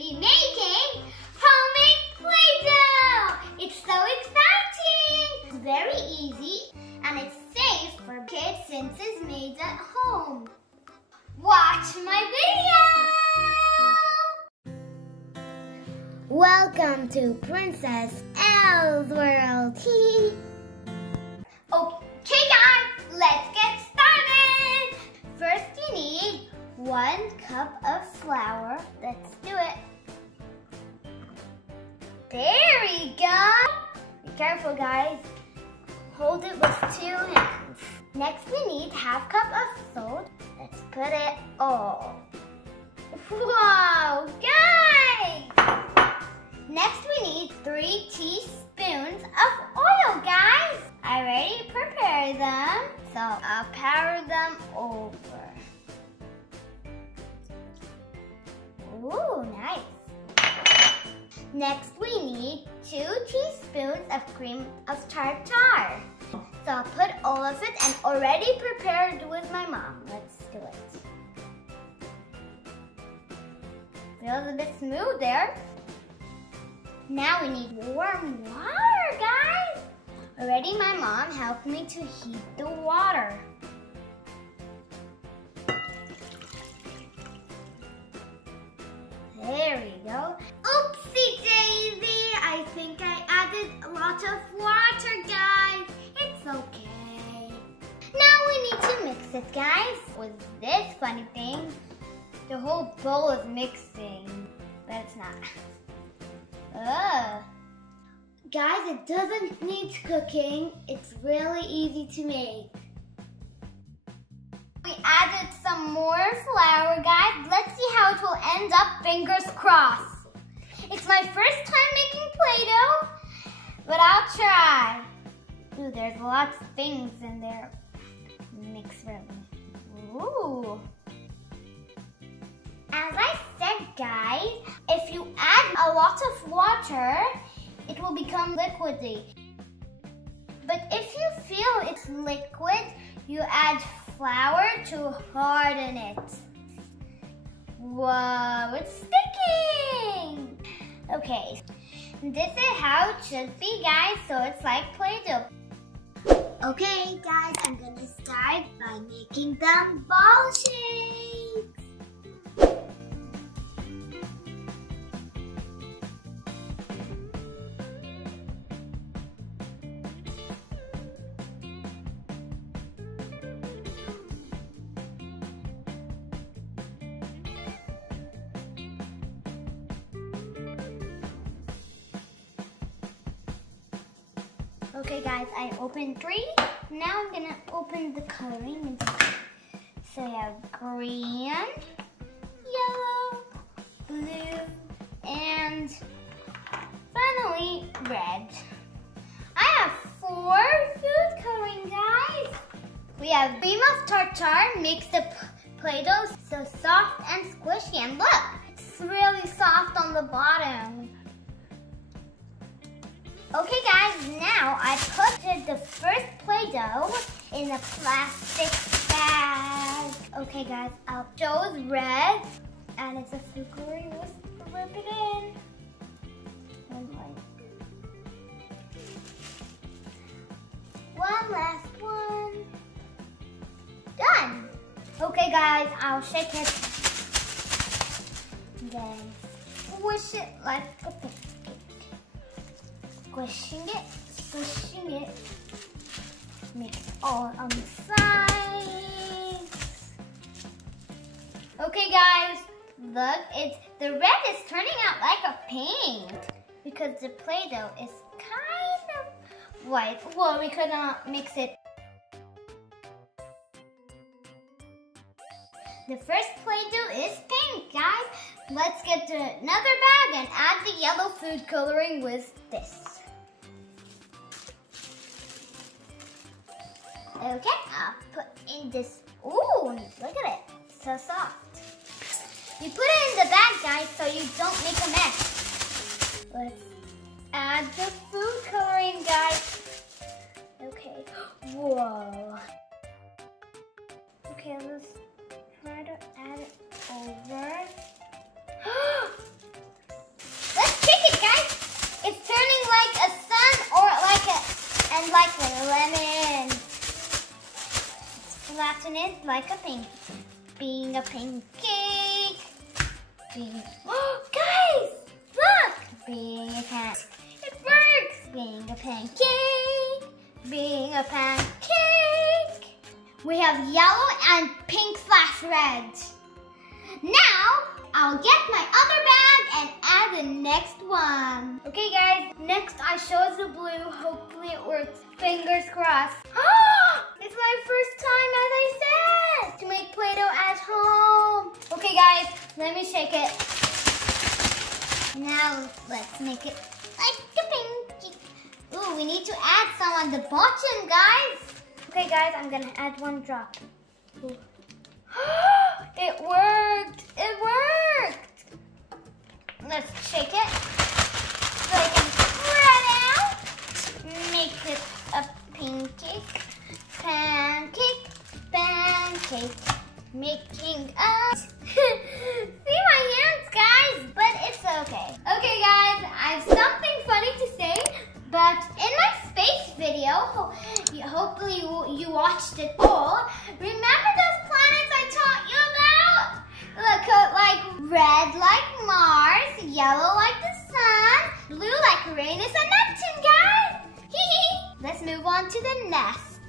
be making homemade Play-Doh! It's so exciting! It's very easy and it's safe for kids since it's made at home. Watch my video! Welcome to Princess Elle's world. Okay guys, let's get started! First you need 1 cup of flour. Let's do it. There we go! Be careful guys. Hold it with 2 hands. Next we need 1/2 cup of salt. Let's put it all. Wow, guys! Next we need 3 teaspoons of oil, guys. I already prepared them, so I'll pour them over. Ooh, nice. Next we need 2 teaspoons of cream of tartar. So I'll put all of it and already prepared with my mom. Let's do it. Feels a bit smooth there. Now we need warm water, guys. Already my mom helped me to heat the water. There we go. Oopsie daisy! I think I added a lot of water, guys. It's okay. Now we need to mix it, guys. With this funny thing, the whole bowl is mixing, but it's not. Guys, it doesn't need cooking. It's really easy to make. We added some more flour, guys. Let's see how it will end up, fingers crossed. It's my first time making Play-Doh, but I'll try. Ooh, there's lots of things in there. Mix really. Ooh. As I said, guys, if you add a lot of water, it will become liquidy. But if you feel it's liquid, you add flour to harden it. Whoa, it's sticking! Okay, this is how it should be, guys, so it's like Play-Doh. Okay, guys, I'm gonna start by making them ball shapes. Okay guys, I opened 3. Now I'm gonna open the coloring. So I have green, yellow, blue, and finally red. I have 4 food coloring, guys. We have cream of tartar makes the Play-Doh so soft and squishy. And look, it's really soft on the bottom. Okay guys, now I put the first Play-Doh in a plastic bag. Okay guys, I'll choose red, and it's a food coloring. Let's rip it in. One last one. Done. Okay guys, I'll shake it. Then squish it like a biscuit. Squishing it, mix all on the sides. Okay guys, look, the red is turning out like a paint because the Play-Doh is kind of white. Well, we could not mix it. The first Play-Doh is pink, guys. Let's get to another bag and add the yellow food coloring with this. Okay, I'll put in this. Ooh, look at it. So soft. You put it in the bag, guys, so you don't make a mess. Let's add the food coloring, guys. Okay. Whoa. Okay, let's try to add it over. like a pancake. Being a pancake. Oh, guys, look! Being a pancake. It works! Being a pancake. Being a pancake. We have yellow and pink / red. Now, I'll get my other bag and add the next one. Okay, guys, next I chose the blue. Hopefully it works. Fingers crossed. It's my first time, as I said, to make Play-Doh at home. Okay, guys, let me shake it. Now, let's make it like a pancake. Ooh, we need to add some on the bottom, guys. Okay, guys, I'm gonna add 1 drop. Ooh. It worked! It worked! Let's shake it so I can spread out. Make it a pancake. Pancake, pancake. Making a... See my hands, guys? But it's okay. Okay, guys, I have something funny to say. But in my space video, hopefully you watched it all. Remember those planets I taught you about? Look, like red like Mars, yellow like the sun, blue like Uranus and Neptune, guys. Let's move on to the next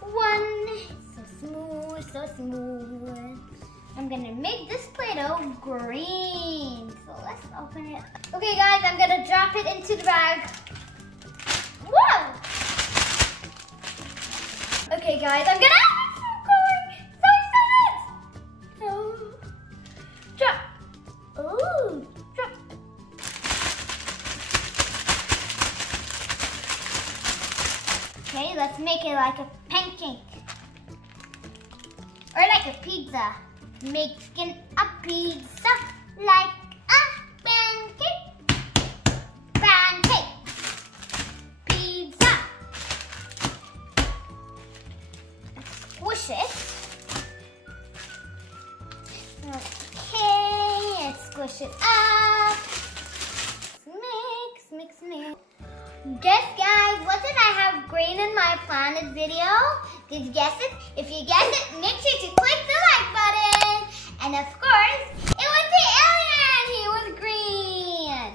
one. So smooth, so smooth. I'm gonna make this Play-Doh green. So let's open it. Okay, guys, I'm gonna drop it into the bag. Whoa! Okay, guys, I'm gonna have some color. So excited! Oh, drop. Ooh, drop. Okay, let's make it like a pancake. Or like a pizza. Making a pizza like a pancake. Pancake. Pizza. Squish it. Okay, let's squish it up. Mix, mix, mix. Guess, guys, what did I have green in my planet video? Did you guess it? If you guess it, make sure to click the like button. And of course, it was the alien. He was green.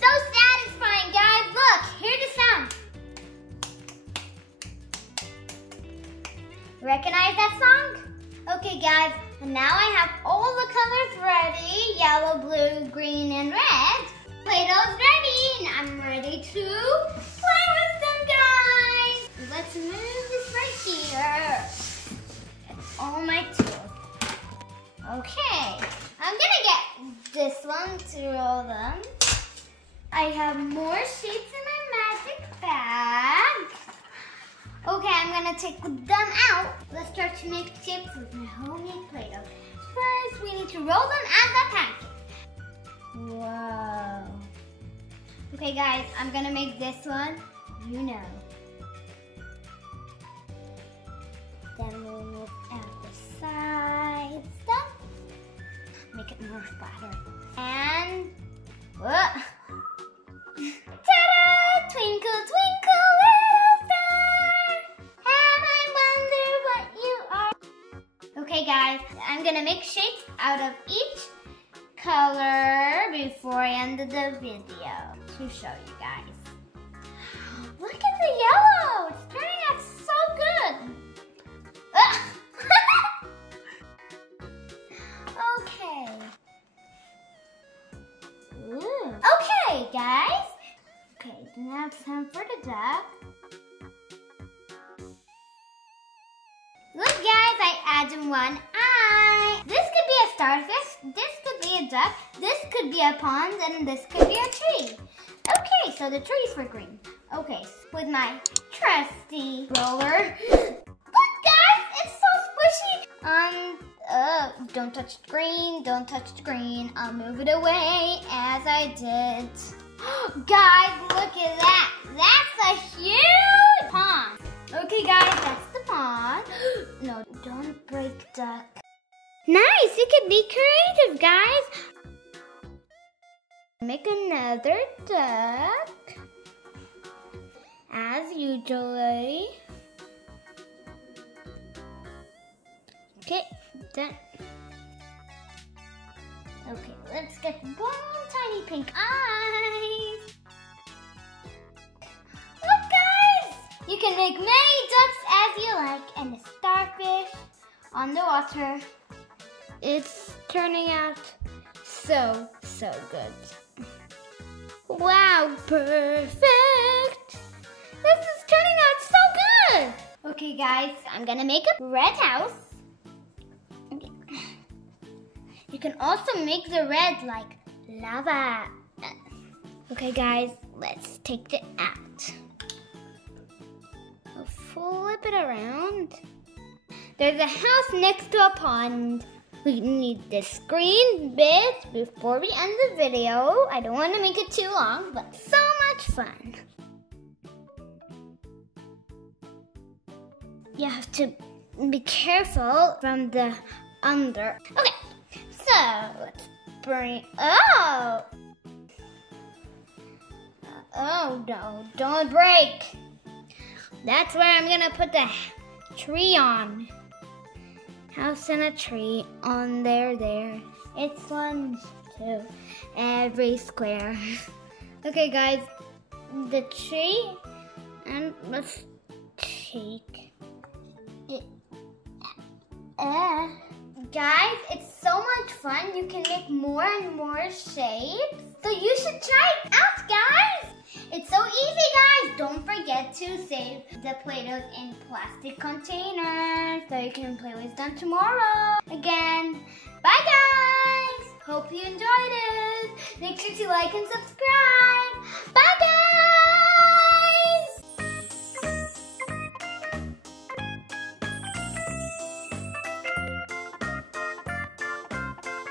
So satisfying, guys. Look, hear the sound. Recognize that song? Okay, guys, and now I have all the colors ready. Yellow, blue, green, and red. Play-Doh's ready, and I'm ready to play with them, guys. Let's move this right here. All my tools. Okay, I'm gonna get this one to roll them. I have more shapes in my magic bag. Okay, I'm gonna take them out. Let's start to make shapes with my homemade Play-Doh. First, we need to roll them as a pancake. Whoa. Okay, guys, I'm gonna make this one, you know. Then we'll move out the sides. Done. Make it more flatter. And, whoa. Ta-da! Twinkle, twinkle, little star. How I wonder what you are. Okay, guys, I'm gonna make shapes out of each color before I end the video to show you guys. Look at the yellow! It's turning out so good. Okay. Ooh. Okay, guys. Okay, now it's time for the duck. Look, guys, I added one eye. This could be a starfish, this could be a duck, this could be a pond, and this could be a tree. Okay, so the trees were green. Okay, with my trusty roller. Look, guys, it's so squishy. Don't touch the green, don't touch the green. I'll move it away as I did. Guys, look at that. That's a huge pond. Okay, guys, that's the pond. No, don't break duck. Nice, you can be creative, guys. Make another duck. as usually. Okay, done. Okay, let's get one tiny pink eyes. Look, guys! You can make many ducks as you like, and a starfish on the water. It's turning out so good. Wow, perfect! This is turning out so good! Okay, guys, I'm gonna make a red house. Okay. You can also make the red like lava. Okay, guys, let's take it out. We'll flip it around. There's a house next to a pond. We need this green bit before we end the video. I don't want to make it too long, but so much fun. You have to be careful from the under. Okay, so let's bring, oh no, don't break. That's where I'm gonna put the tree on. House and a tree on there. It's 1, 2, every square. Okay, guys, the tree, and let's take it. Guys, it's so much fun. You can make more and more shapes. So you should try it out, guys. It's so easy, guys. Don't forget to save the Play-Doh in plastic containers so you can play with them tomorrow. Again, bye, guys. Hope you enjoyed it. Make sure to like and subscribe. Bye.